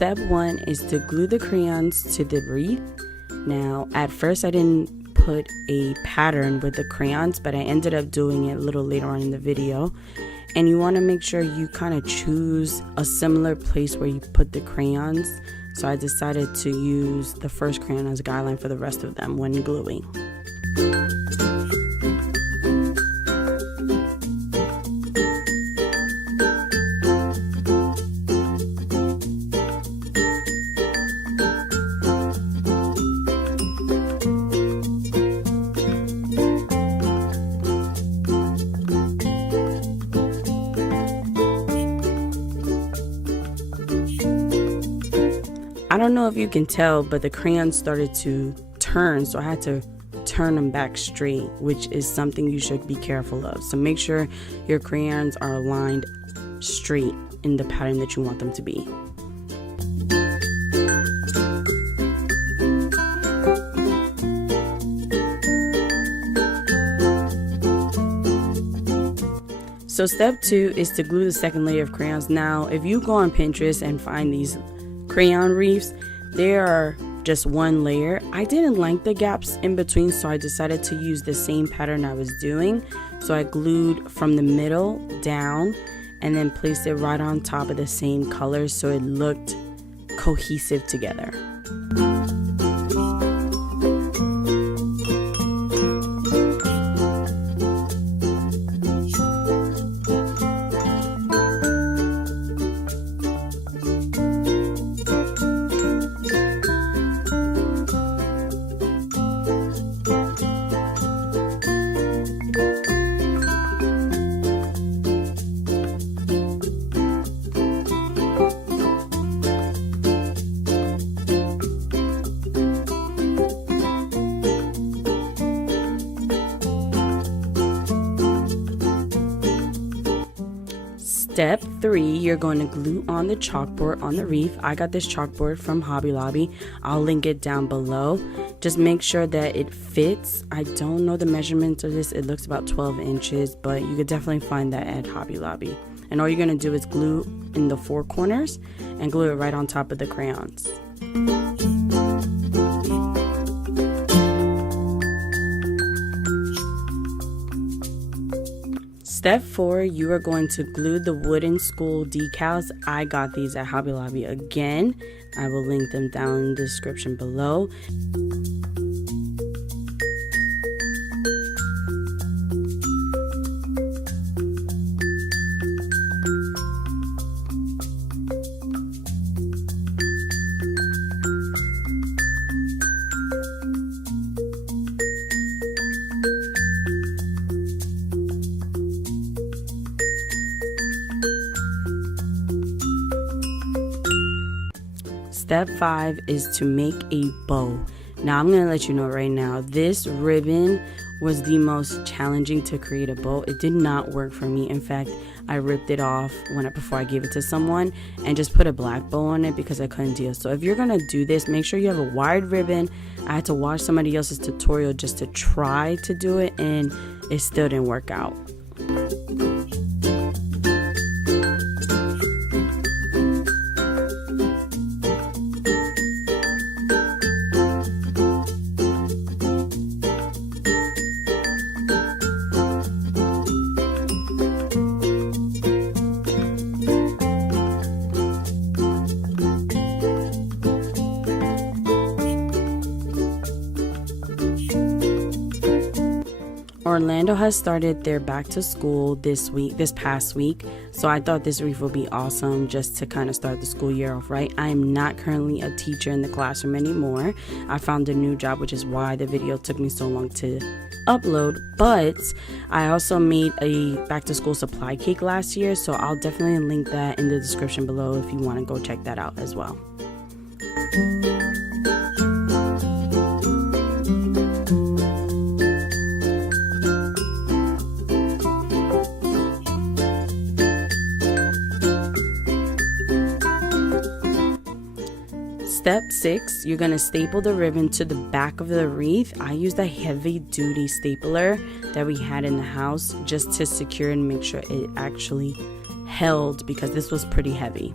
step 1 is to glue the crayons to the wreath. Now, at first I didn't put a pattern with the crayons, but I ended up doing it a little later on in the video. And you want to make sure you kind of choose a similar place where you put the crayons. So I decided to use the first crayon as a guideline for the rest of them when gluing. I don't know if you can tell, but the crayons started to turn, so I had to turn them back straight, which is something you should be careful of. So make sure your crayons are aligned straight in the pattern that you want them to be. So step 2 is to glue the second layer of crayons. Now, if you go on Pinterest and find these crayon wreaths, they are just one layer. I didn't like the gaps in between, so I decided to use the same pattern I was doing. So I glued from the middle down and then placed it right on top of the same color so it looked cohesive together. Step 3, you're going to glue on the chalkboard on the wreath. I got this chalkboard from Hobby Lobby. I'll link it down below. Just make sure that it fits. I don't know the measurements of this. It looks about 12 inches, but you could definitely find that at Hobby Lobby. And all you're going to do is glue in the 4 corners and glue it right on top of the crayons. Step 4, you are going to glue the wooden school decals. I got these at Hobby Lobby again. I will link them down in the description below. Step 5 is to make a bow. Now I'm going to let you know right now, this ribbon was the most challenging to create a bow. It did not work for me. In fact, I ripped it off before I gave it to someone and just put a black bow on it because I couldn't deal. So if you're going to do this, make sure you have a wired ribbon. I had to watch somebody else's tutorial just to try to do it, and it still didn't work out. Orlando has started their back to school this past week, so I thought this wreath would be awesome just to kind of start the school year off right. I am not currently a teacher in the classroom anymore. I found a new job, which is why the video took me so long to upload, but I also made a back to school supply cake last year, so I'll definitely link that in the description below if you want to go check that out as well. Step 6, you're going to staple the ribbon to the back of the wreath. I used a heavy duty stapler that we had in the house just to secure and make sure it actually held, because this was pretty heavy.